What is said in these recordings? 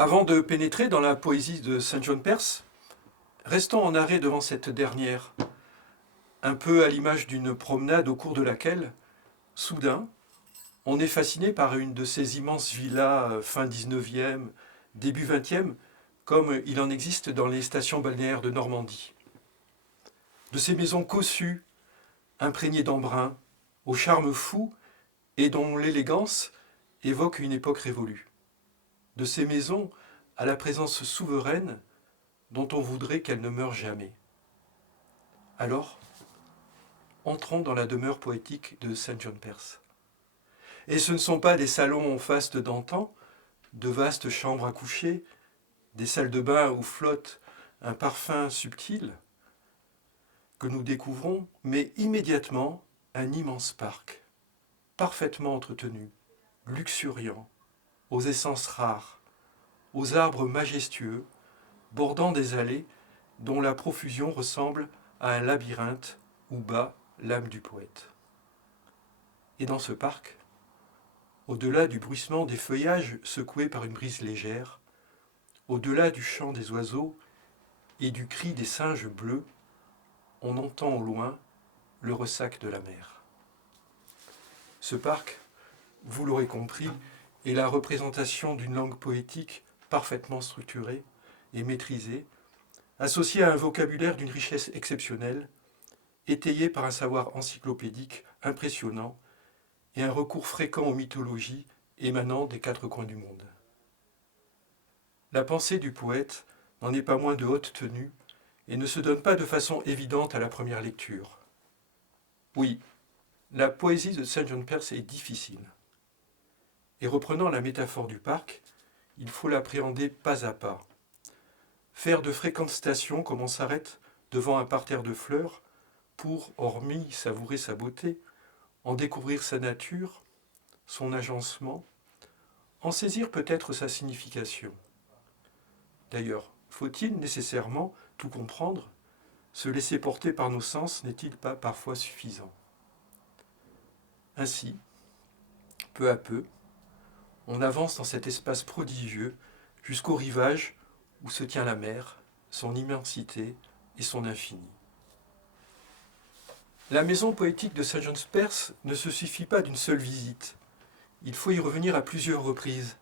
Avant de pénétrer dans la poésie de Saint John Perse, restons en arrêt devant cette dernière, un peu à l'image d'une promenade au cours de laquelle, soudain, on est fasciné par une de ces immenses villas fin 19e, début 20e, comme il en existe dans les stations balnéaires de Normandie. De ces maisons cossues, imprégnées d'embrun, au charme fou et dont l'élégance évoque une époque révolue. De ces maisons à la présence souveraine dont on voudrait qu'elles ne meurent jamais. Alors, entrons dans la demeure poétique de Saint John Perse. Et ce ne sont pas des salons fastes d'antan, de vastes chambres à coucher, des salles de bain où flotte un parfum subtil que nous découvrons, mais immédiatement un immense parc, parfaitement entretenu, luxuriant, aux essences rares, aux arbres majestueux, bordant des allées dont la profusion ressemble à un labyrinthe où bat l'âme du poète. Et dans ce parc, au-delà du bruissement des feuillages secoués par une brise légère, au-delà du chant des oiseaux et du cri des singes bleus, on entend au loin le ressac de la mer. Ce parc, vous l'aurez compris, est la représentation d'une langue poétique parfaitement structurée et maîtrisée, associée à un vocabulaire d'une richesse exceptionnelle, étayé par un savoir encyclopédique impressionnant et un recours fréquent aux mythologies émanant des quatre coins du monde. La pensée du poète n'en est pas moins de haute tenue et ne se donne pas de façon évidente à la première lecture. Oui, la poésie de Saint John Perse est difficile. Et reprenant la métaphore du parc, il faut l'appréhender pas à pas. Faire de fréquentes stations comme on s'arrête devant un parterre de fleurs pour, hormis savourer sa beauté, en découvrir sa nature, son agencement, en saisir peut-être sa signification. D'ailleurs, faut-il nécessairement tout comprendre? Se laisser porter par nos sens n'est-il pas parfois suffisant? Ainsi, peu à peu, on avance dans cet espace prodigieux jusqu'au rivage où se tient la mer, son immensité et son infini. La maison poétique de Saint John Perse ne se suffit pas d'une seule visite. Il faut y revenir à plusieurs reprises,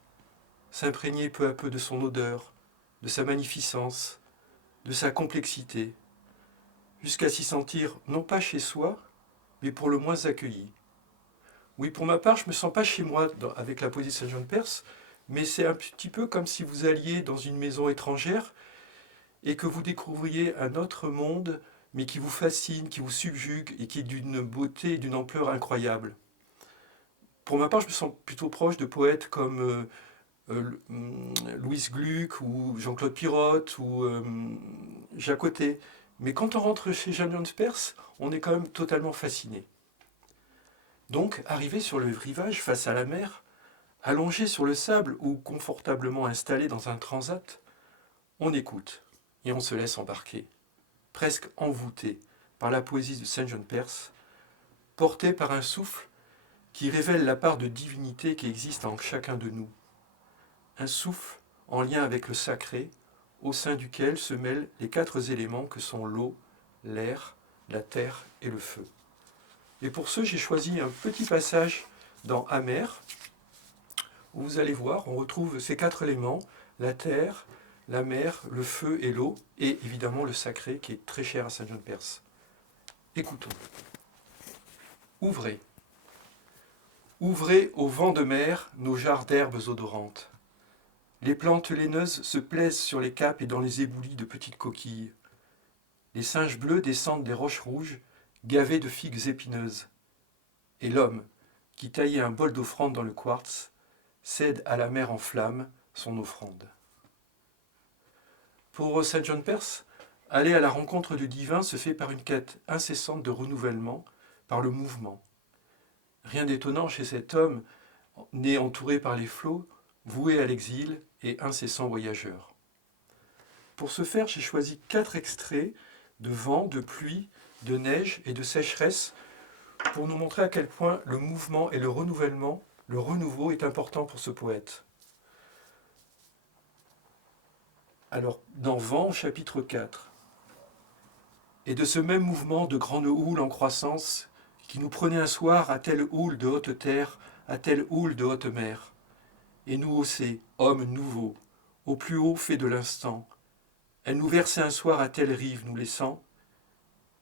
s'imprégner peu à peu de son odeur, de sa magnificence, de sa complexité, jusqu'à s'y sentir non pas chez soi, mais pour le moins accueilli. Oui, pour ma part, je ne me sens pas chez moi avec la poésie de Saint John Perse, mais c'est un petit peu comme si vous alliez dans une maison étrangère et que vous découvriez un autre monde, mais qui vous fascine, qui vous subjugue et qui est d'une beauté et d'une ampleur incroyable. Pour ma part, je me sens plutôt proche de poètes comme Louis Gluck ou Jean-Claude Pirotte ou Jacques Côté. Mais quand on rentre chez Saint John Perse, on est quand même totalement fasciné. Donc, arrivé sur le rivage face à la mer, allongé sur le sable ou confortablement installé dans un transat, on écoute et on se laisse embarquer, presque envoûté par la poésie de Saint John Perse, porté par un souffle qui révèle la part de divinité qui existe en chacun de nous. Un souffle en lien avec le sacré, au sein duquel se mêlent les quatre éléments que sont l'eau, l'air, la terre et le feu. Et pour ce, j'ai choisi un petit passage dans Amer, où vous allez voir, on retrouve ces quatre éléments, la terre, la mer, le feu et l'eau, et évidemment le sacré qui est très cher à Saint John Perse. Écoutons. Ouvrez. Ouvrez au vent de mer nos jarres d'herbes odorantes. Les plantes laineuses se plaisent sur les capes et dans les éboulis de petites coquilles. Les singes bleus descendent des roches rouges, gavés de figues épineuses. Et l'homme, qui taillait un bol d'offrande dans le quartz, cède à la mer en flammes son offrande. Pour Saint John Perse, aller à la rencontre du divin se fait par une quête incessante de renouvellement, par le mouvement. Rien d'étonnant chez cet homme, né entouré par les flots, voué à l'exil et incessant voyageur. Pour ce faire, j'ai choisi 4 extraits de vent, de pluie, de neige et de sécheresse pour nous montrer à quel point le mouvement et le renouvellement, le renouveau est important pour ce poète. Alors, dans Vent, chapitre 4, et de ce même mouvement de grande houle en croissance, qui nous prenait un soir à telle houle de haute terre, à telle houle de haute mer, et nous haussait, hommes nouveaux, au plus haut fait de l'instant, elle nous versait un soir à telle rive, nous laissant,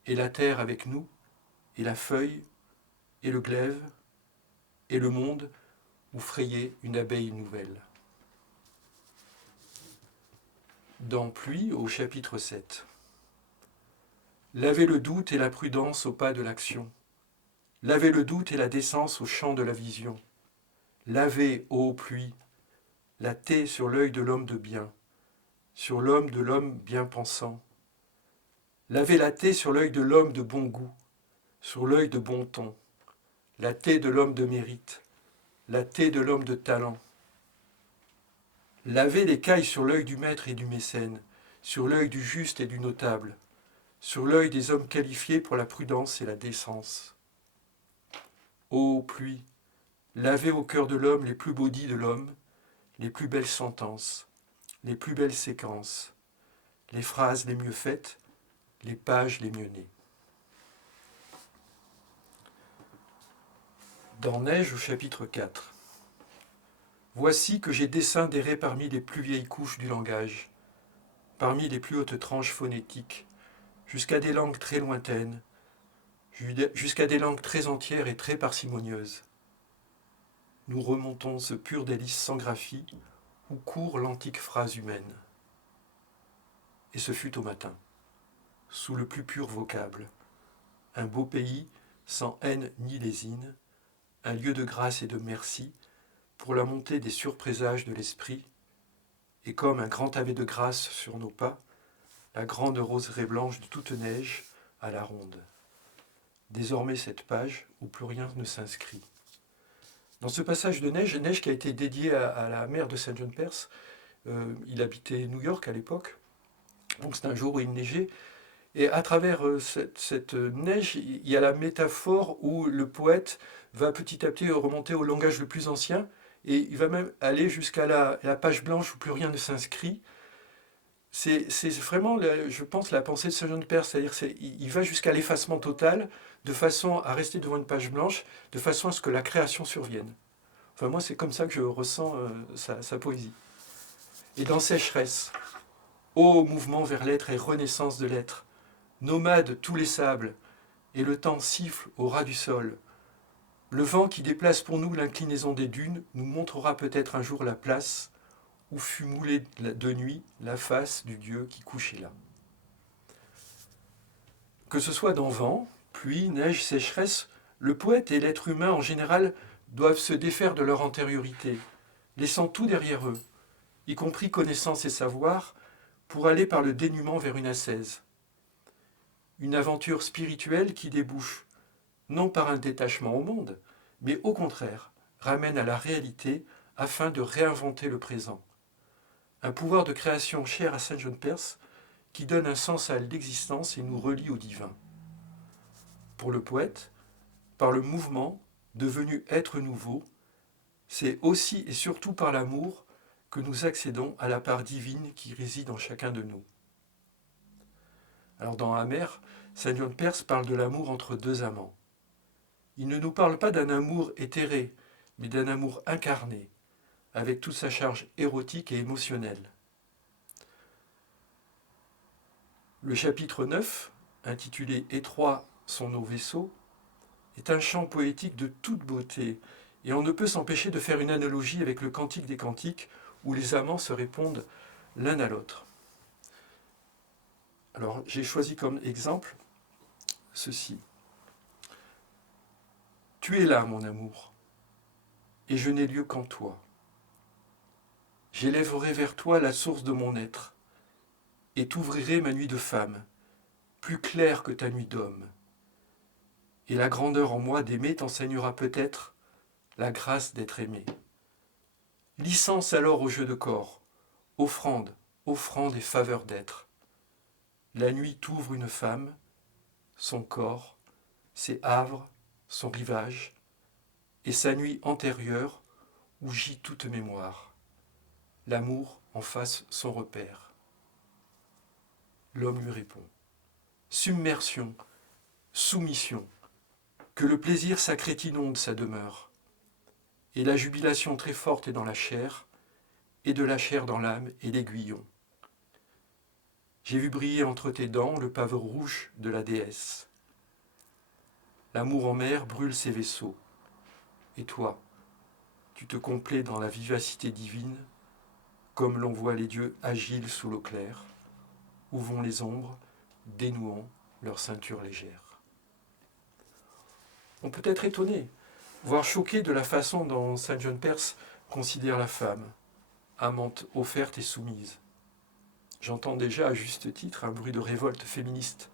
et la terre avec nous, et la feuille, et le glaive, et le monde, où frayait une abeille nouvelle. Dans Pluie, au chapitre 7. Lavez le doute et la prudence au pas de l'action. Lavez le doute et la décence au champ de la vision. Lavez, ô pluie, la taie sur l'œil de l'homme de bien, sur l'homme de l'homme bien pensant. Lavez la taie sur l'œil de l'homme de bon goût, sur l'œil de bon ton, la taie de l'homme de mérite, la taie de l'homme de talent. Lavez l'écaille sur l'œil du maître et du mécène, sur l'œil du juste et du notable, sur l'œil des hommes qualifiés pour la prudence et la décence. Ô pluie, lavez au cœur de l'homme les plus beaux dits de l'homme, les plus belles sentences, les plus belles séquences, les phrases les mieux faites, les pages les mieux nées. Dans Neige au chapitre 4. Voici que j'ai dessein d'errer parmi les plus vieilles couches du langage, parmi les plus hautes tranches phonétiques, jusqu'à des langues très lointaines, jusqu'à des langues très entières et très parcimonieuses. Nous remontons ce pur délice sans graphie, où court l'antique phrase humaine. Et ce fut au matin, sous le plus pur vocable, un beau pays, sans haine ni lésine, un lieu de grâce et de merci, pour la montée des surprésages de l'esprit, et comme un grand ave de grâce sur nos pas, la grande roseraie blanche de toute neige à la ronde. Désormais cette page où plus rien ne s'inscrit. Dans ce passage de Neige qui a été dédié à la mère de Saint John Perse, il habitait New York à l'époque, donc c'est un jour où il neigeait, et à travers cette neige, il y a la métaphore où le poète va petit à petit remonter au langage le plus ancien, et il va même aller jusqu'à la page blanche où plus rien ne s'inscrit. C'est vraiment, je pense, la pensée de Saint John Perse, c'est-à-dire il va jusqu'à l'effacement total, de façon à rester devant une page blanche, de façon à ce que la création survienne. Enfin, moi, c'est comme ça que je ressens sa poésie. Et dans Sécheresse, ô mouvement vers l'être et renaissance de l'être, nomade tous les sables, et le temps siffle au ras du sol. Le vent qui déplace pour nous l'inclinaison des dunes nous montrera peut-être un jour la place où fut moulée de nuit la face du Dieu qui couchait là. Que ce soit dans vent, pluie, neige, sécheresse, le poète et l'être humain en général doivent se défaire de leur antériorité, laissant tout derrière eux, y compris connaissance et savoir, pour aller par le dénuement vers une ascèse. Une aventure spirituelle qui débouche, non par un détachement au monde, mais au contraire, ramène à la réalité afin de réinventer le présent. Un pouvoir de création cher à Saint John Perse qui donne un sens à l'existence et nous relie au divin. Pour le poète, par le mouvement, devenu être nouveau, c'est aussi et surtout par l'amour que nous accédons à la part divine qui réside en chacun de nous. Alors dans Amer, Saint John Perse parle de l'amour entre deux amants. Il ne nous parle pas d'un amour éthéré, mais d'un amour incarné, avec toute sa charge érotique et émotionnelle. Le chapitre 9, intitulé « Étroits sont nos vaisseaux », est un chant poétique de toute beauté, et on ne peut s'empêcher de faire une analogie avec le Cantique des Cantiques, où les amants se répondent l'un à l'autre. Alors j'ai choisi comme exemple ceci. Tu es là, mon amour, et je n'ai lieu qu'en toi. J'élèverai vers toi la source de mon être, et t'ouvrirai ma nuit de femme, plus claire que ta nuit d'homme. Et la grandeur en moi d'aimer t'enseignera peut-être la grâce d'être aimé. Licence alors au jeu de corps, offrande, offrande et faveur d'être. La nuit t'ouvre une femme, son corps, ses havres, son rivage, et sa nuit antérieure où gît toute mémoire. L'amour en face son repère. L'homme lui répond. Submersion, soumission, que le plaisir sacré inonde sa demeure. Et la jubilation très forte est dans la chair, et de la chair dans l'âme et l'aiguillon. J'ai vu briller entre tes dents le pave rouge de la déesse. L'amour en mer brûle ses vaisseaux. Et toi, tu te complais dans la vivacité divine, comme l'on voit les dieux agiles sous l'eau claire, où vont les ombres, dénouant leur ceinture légère. On peut être étonné, voire choqué de la façon dont Saint John Perse considère la femme, amante offerte et soumise. J'entends déjà à juste titre un bruit de révolte féministe.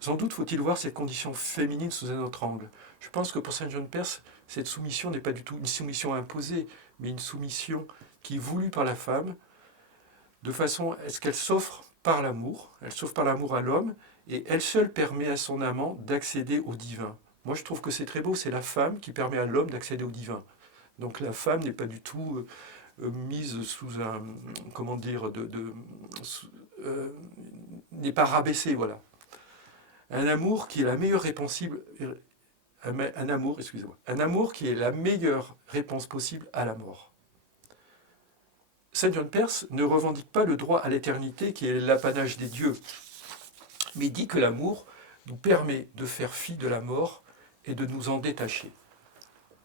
Sans doute faut-il voir cette condition féminine sous un autre angle. Je pense que pour Saint John Perse, cette soumission n'est pas du tout une soumission imposée, mais une soumission qui est voulue par la femme, de façon à ce qu'elle s'offre par l'amour, elle s'offre par l'amour à l'homme, et elle seule permet à son amant d'accéder au divin. Moi je trouve que c'est très beau, c'est la femme qui permet à l'homme d'accéder au divin. Donc la femme n'est pas du tout mise sous un, comment dire, n'est pas rabaissée, voilà. Un amour qui est la meilleure réponse possible, un amour qui est la meilleure réponse possible à la mort. Saint John Perse ne revendique pas le droit à l'éternité qui est l'apanage des dieux, mais dit que l'amour nous permet de faire fi de la mort et de nous en détacher.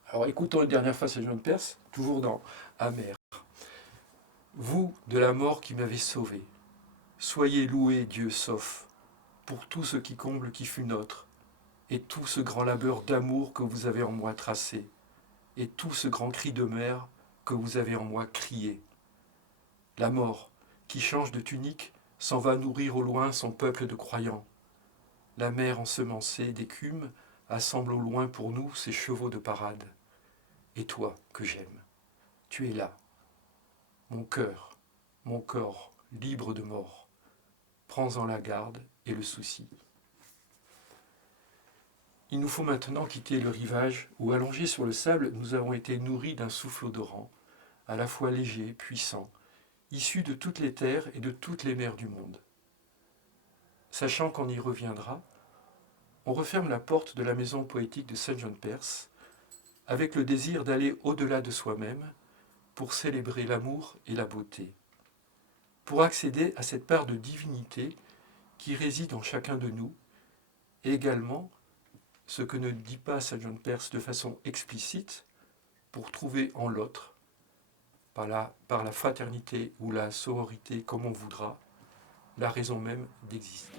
Alors écoutons une dernière fois Saint John Perse, toujours dans Amer. Vous, de la mort qui m'avez sauvé, soyez loué, Dieu sauf, pour tout ce qui comble qui fut nôtre, et tout ce grand labeur d'amour que vous avez en moi tracé, et tout ce grand cri de mer que vous avez en moi crié. La mort, qui change de tunique, s'en va nourrir au loin son peuple de croyants. La mer ensemencée d'écume assemble au loin pour nous ses chevaux de parade. Et toi, que j'aime, tu es là, mon cœur, mon corps, libre de mort. Prends-en la garde et le souci. Il nous faut maintenant quitter le rivage où, allongés sur le sable, nous avons été nourris d'un souffle odorant, à la fois léger, puissant, issu de toutes les terres et de toutes les mers du monde. Sachant qu'on y reviendra, on referme la porte de la maison poétique de Saint John Perse, avec le désir d'aller au-delà de soi-même pour célébrer l'amour et la beauté, pour accéder à cette part de divinité qui réside en chacun de nous, et également, ce que ne dit pas Saint John Perse de façon explicite, pour trouver en l'autre, par la fraternité ou la sororité comme on voudra, la raison même d'exister.